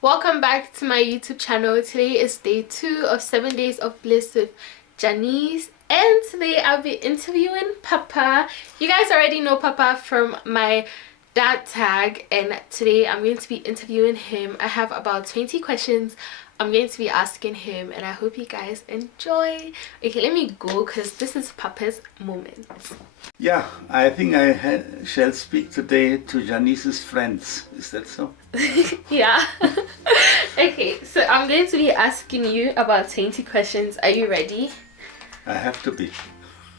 Welcome back to my YouTube channel. Today is day 2 of 7 days of bliss with Janiece, and today I'll be interviewing Papa. You guys already know Papa from my dad tag, and today I'm going to be interviewing him. I have about 20 questions I'm going to be asking him, and I hope you guys enjoy. Okay, let me go because this is Papa's moment. Yeah, I think I shall speak today to Janiece's friends. Is that so? Yeah. Okay, so I'm going to be asking you about 20 questions. Are you ready? I have to be.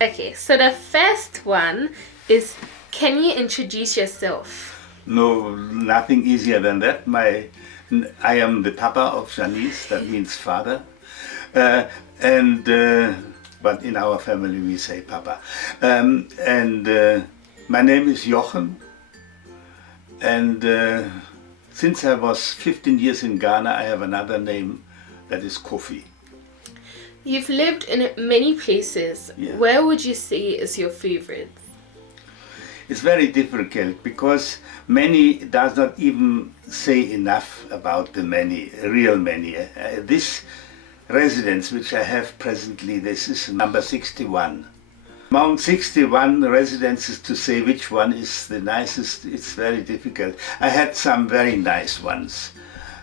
Okay, so the first one is, can you introduce yourself? No, nothing easier than that. I am the papa of Janiece, that means father. But in our family we say papa. My name is Jochen, and since I was 15 years in Ghana, I have another name that is Kofi. You've lived in many places. Yeah. Where would you say is your favorite? It's very difficult because many does not even say enough about the many, real many. This residence which I have presently, this is number 61. Among 61 residences, to say which one is the nicest, it's very difficult. I had some very nice ones.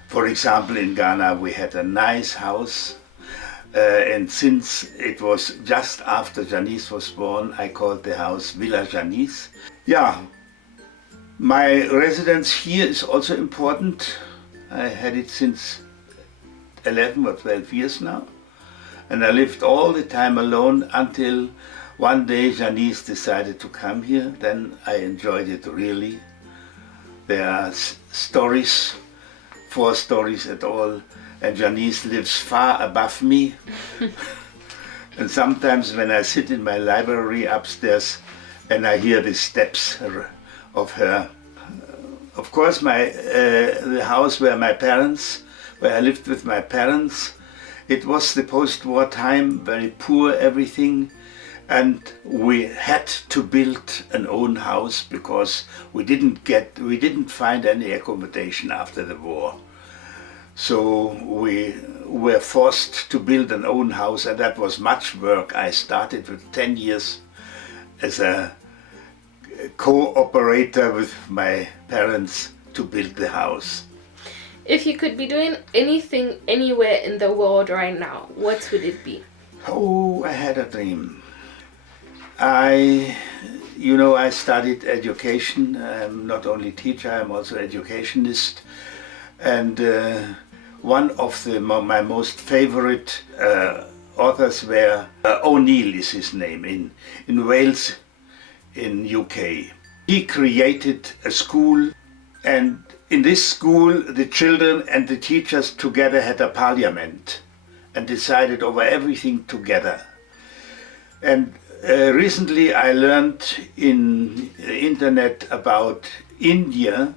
For example, in Ghana we had a nice house, and since it was just after Janiece was born, I called the house Villa Janiece. Yeah, my residence here is also important. I had it since 11 or 12 years now, and I lived all the time alone until one day Janiece decided to come here. Then I enjoyed it really. There are stories, 4 stories at all, and Janiece lives far above me. And sometimes when I sit in my library upstairs and I hear the steps of her. Of course, the house where I lived with my parents, it was the post-war time, very poor everything, and we had to build an own house because we didn't find any accommodation after the war. So we were forced to build an own house, and that was much work. I started with 10 years as a co-operator with my parents to build the house. If you could be doing anything anywhere in the world right now, what would it be? Oh, I had a dream. I studied education. I'm not only teacher, I'm also educationist. And one of my most favorite authors were O'Neill is his name, in Wales, in UK. He created a school, and in this school the children and the teachers together had a parliament and decided over everything together. And recently I learned in the internet about India,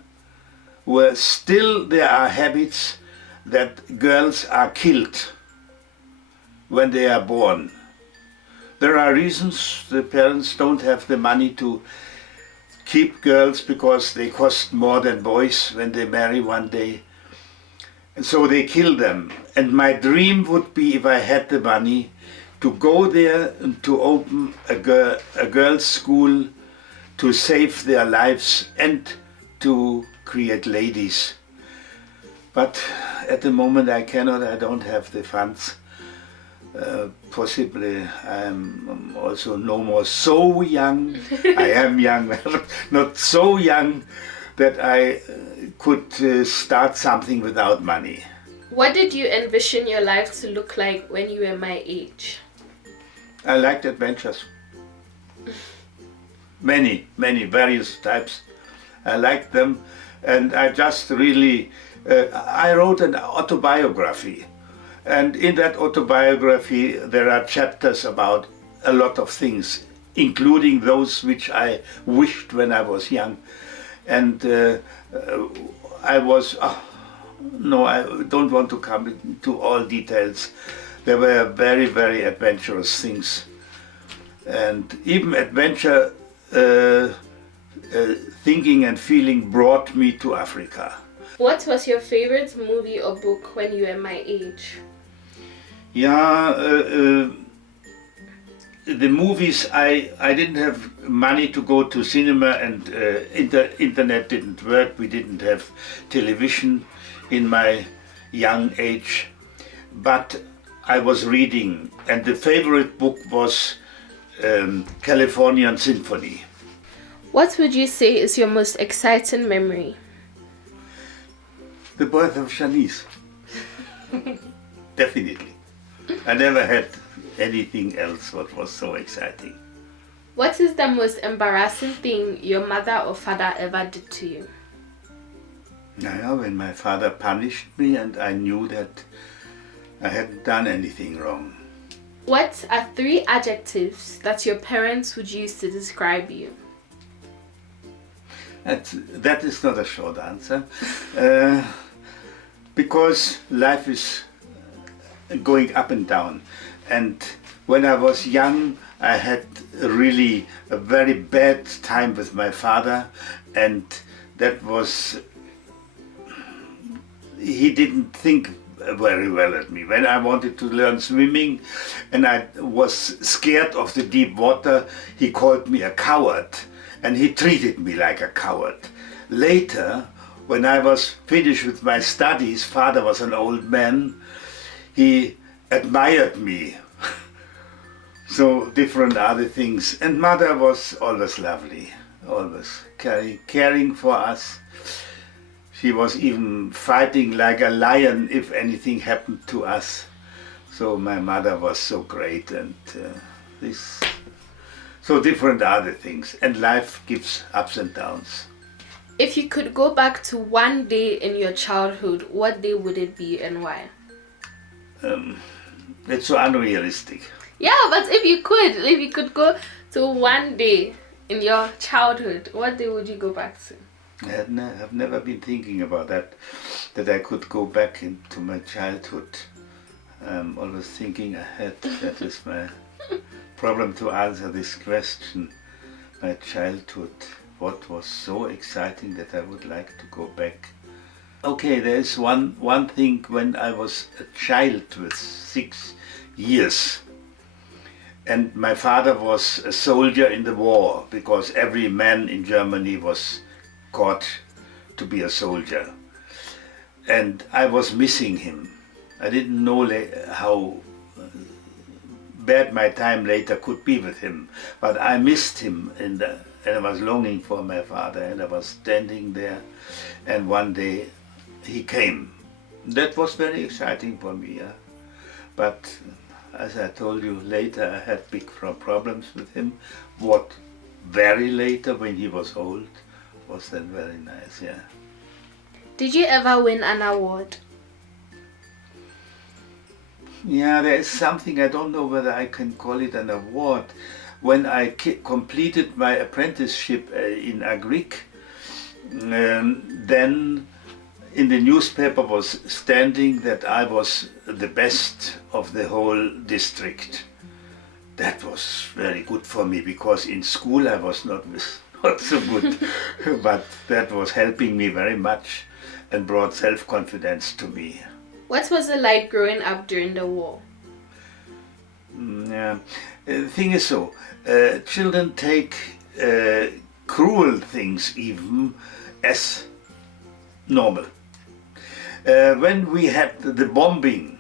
where still there are habits that girls are killed when they are born. There are reasons. The parents don't have the money to keep girls because they cost more than boys when they marry one day. And so they kill them. And my dream would be, if I had the money, to go there and to open a girls' school to save their lives and to create ladies. But at the moment I cannot, I don't have the funds. Possibly I'm also no more so young. I am young, not so young that I could start something without money. What did you envision your life to look like when you were my age? I liked adventures. Many, various types. I liked them, and I just really, I wrote an autobiography. And in that autobiography there are chapters about a lot of things, including those which I wished when I was young. And I don't want to come into all details. There were very, very adventurous things. And even adventure thinking and feeling brought me to Africa. What was your favorite movie or book when you were my age? Yeah, the movies, I didn't have money to go to cinema, and internet didn't work. We didn't have television in my young age, but I was reading, and the favorite book was Californian Symphony. What would you say is your most exciting memory? The birth of Janiece. Definitely. I never had anything else what was so exciting. What is the most embarrassing thing your mother or father ever did to you? Yeah, when my father punished me and I knew that I hadn't done anything wrong. What are 3 adjectives that your parents would use to describe you? That is not a short answer, because life is going up and down. And when I was young, I had really a very bad time with my father, and that was, he didn't think very well at me. When I wanted to learn swimming and I was scared of the deep water, he called me a coward, and he treated me like a coward. Later, when I was finished with my studies, father was an old man, he admired me. So different other things. And mother was always lovely, always caring for us. She was even fighting like a lion if anything happened to us. So my mother was so great, and so different other things. And life gives ups and downs. If you could go back to one day in your childhood, what day would it be and why? It's so unrealistic. Yeah, but if you could go to one day in your childhood, what day would you go back to? I've never been thinking about that I could go back into my childhood. I'm always thinking ahead. That is my problem to answer this question. My childhood, what was so exciting that I would like to go back? Okay, there is one thing. When I was a child with 6 years, and my father was a soldier in the war, because every man in Germany was caught to be a soldier, and I was missing him. I didn't know how bad my time later could be with him, but I missed him, and I was longing for my father, and I was standing there, and one day he came. That was very exciting for me, yeah? But as I told you, later I had big problems with him. What very later, when he was old, was then very nice, yeah. Did you ever win an award? Yeah, there is something, I don't know whether I can call it an award. When I completed my apprenticeship in Agric, then in the newspaper was standing that I was the best of the whole district. That was very good for me, because in school I was not so good, but that was helping me very much and brought self-confidence to me. What was it like growing up during the war? Yeah. The thing is so, children take cruel things even as normal. When we had the bombing,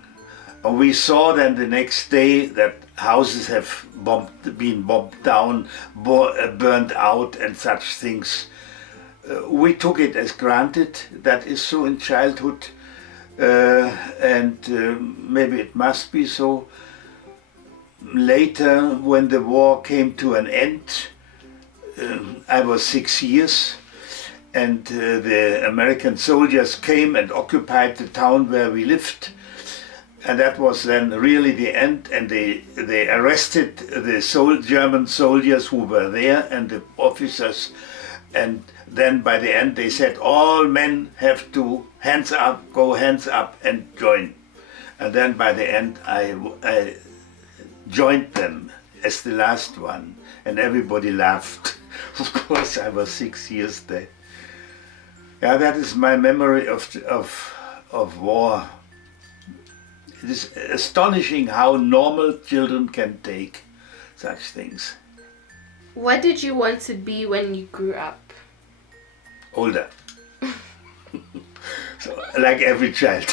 we saw then the next day that houses have been bombed down, burned out and such things. We took it as granted. That is so in childhood, and maybe it must be so. Later, when the war came to an end, I was 6 years, and the American soldiers came and occupied the town where we lived, and that was then really the end. And they arrested the German soldiers who were there and the officers, and then by the end they said all men have to go hands up and join. And then by the end I joined them as the last one, and everybody laughed. Of course, I was 6 years there. Yeah, that is my memory of war. It is astonishing how normal children can take such things. What did you want to be when you grew up? Older. So, like every child.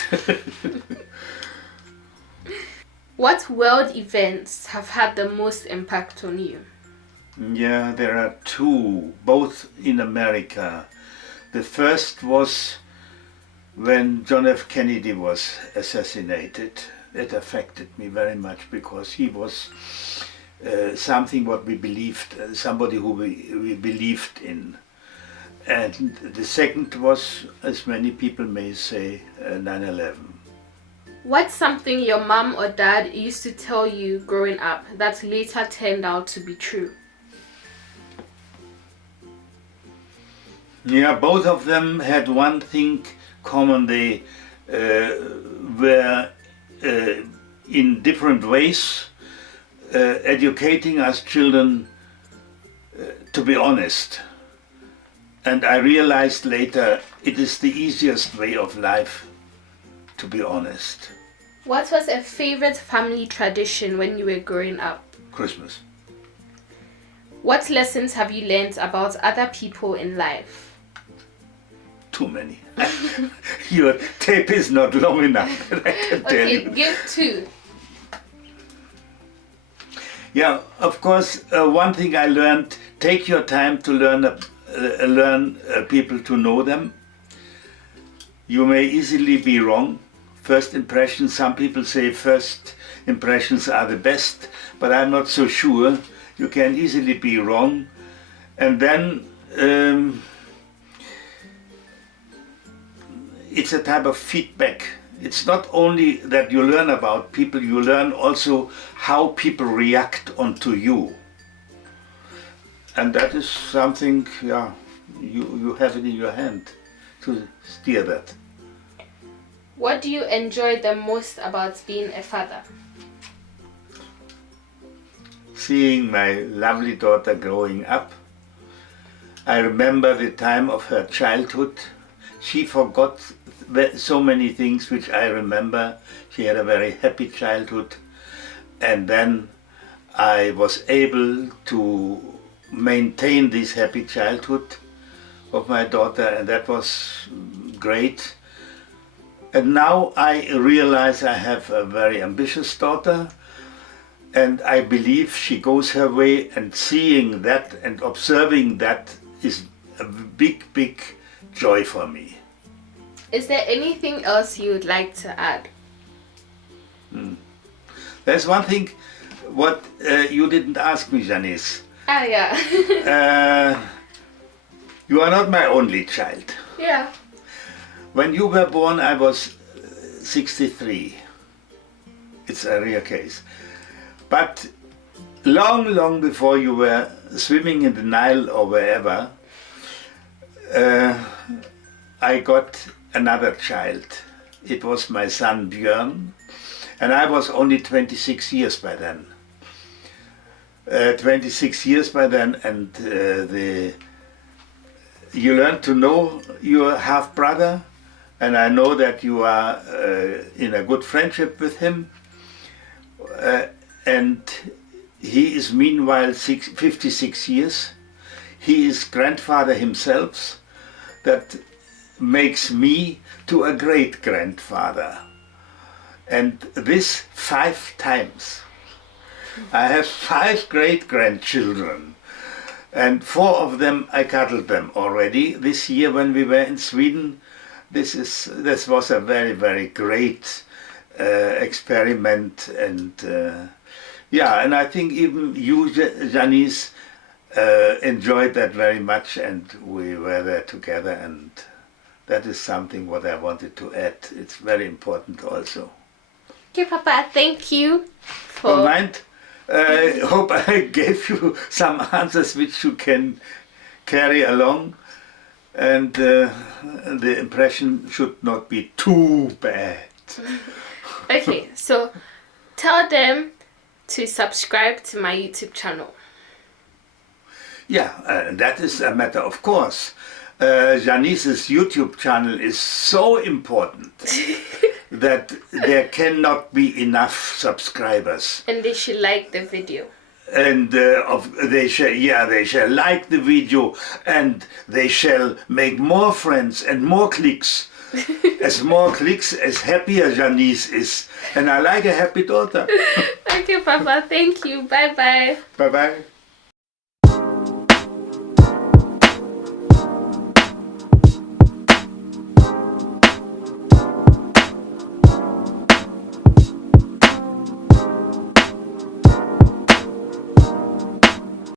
What world events have had the most impact on you? Yeah, there are two, both in America. The first was when John F. Kennedy was assassinated. It affected me very much because he was something what we believed, somebody who we believed in. And the second was, as many people may say, 9/11. What's something your mom or dad used to tell you growing up that later turned out to be true? Yeah, both of them had one thing common. They were in different ways educating us children to be honest. And I realized later it is the easiest way of life to be honest. What was a favorite family tradition when you were growing up? Christmas. What lessons have you learned about other people in life? Too many. Your tape is not long enough, I can tell you. Okay, give two. Yeah, of course, one thing I learned, take your time to learn people, to know them. You may easily be wrong. First impressions, some people say first impressions are the best, but I'm not so sure. You can easily be wrong. And then it's a type of feedback. It's not only that you learn about people, you learn also how people react onto you. And that is something, yeah, you have it in your hand to steer that. What do you enjoy the most about being a father? Seeing my lovely daughter growing up. I remember the time of her childhood. She forgot so many things which I remember. She had a very happy childhood, and then I was able to maintain this happy childhood of my daughter, and that was great. And now I realize I have a very ambitious daughter, and I believe she goes her way, and seeing that and observing that is a big, big joy for me. Is there anything else you would like to add? There's one thing what you didn't ask me, Janiece. Ah, yeah. You are not my only child. Yeah. When you were born, I was 63. It's a rare case. But long, long before you were swimming in the Nile or wherever, I got another child. It was my son Björn, and I was only 26 years by then. 26 years by then, and you learn to know your half-brother, and I know that you are in a good friendship with him, and he is meanwhile 56 years. He is grandfather himself. That makes me to a great-grandfather. And this 5 times. I have 5 great-grandchildren, and 4 of them I cuddled them already. This year when we were in Sweden, this was a very, very great experiment, and yeah, and I think even you, Janiece, enjoyed that very much, and we were there together, and that is something what I wanted to add. It's very important also. Okay, Papa, thank you for... Don't mind. I hope I gave you some answers which you can carry along, and the impression should not be too bad. Okay, so tell them to subscribe to my YouTube channel. Yeah, that is a matter of course. Janiece's YouTube channel is so important that there cannot be enough subscribers. And they should like the video. And they shall like the video, and they shall make more friends and more clicks. As more clicks, as happier Janiece is. And I like a happy daughter. Okay, Papa, thank you. Bye-bye. Bye-bye.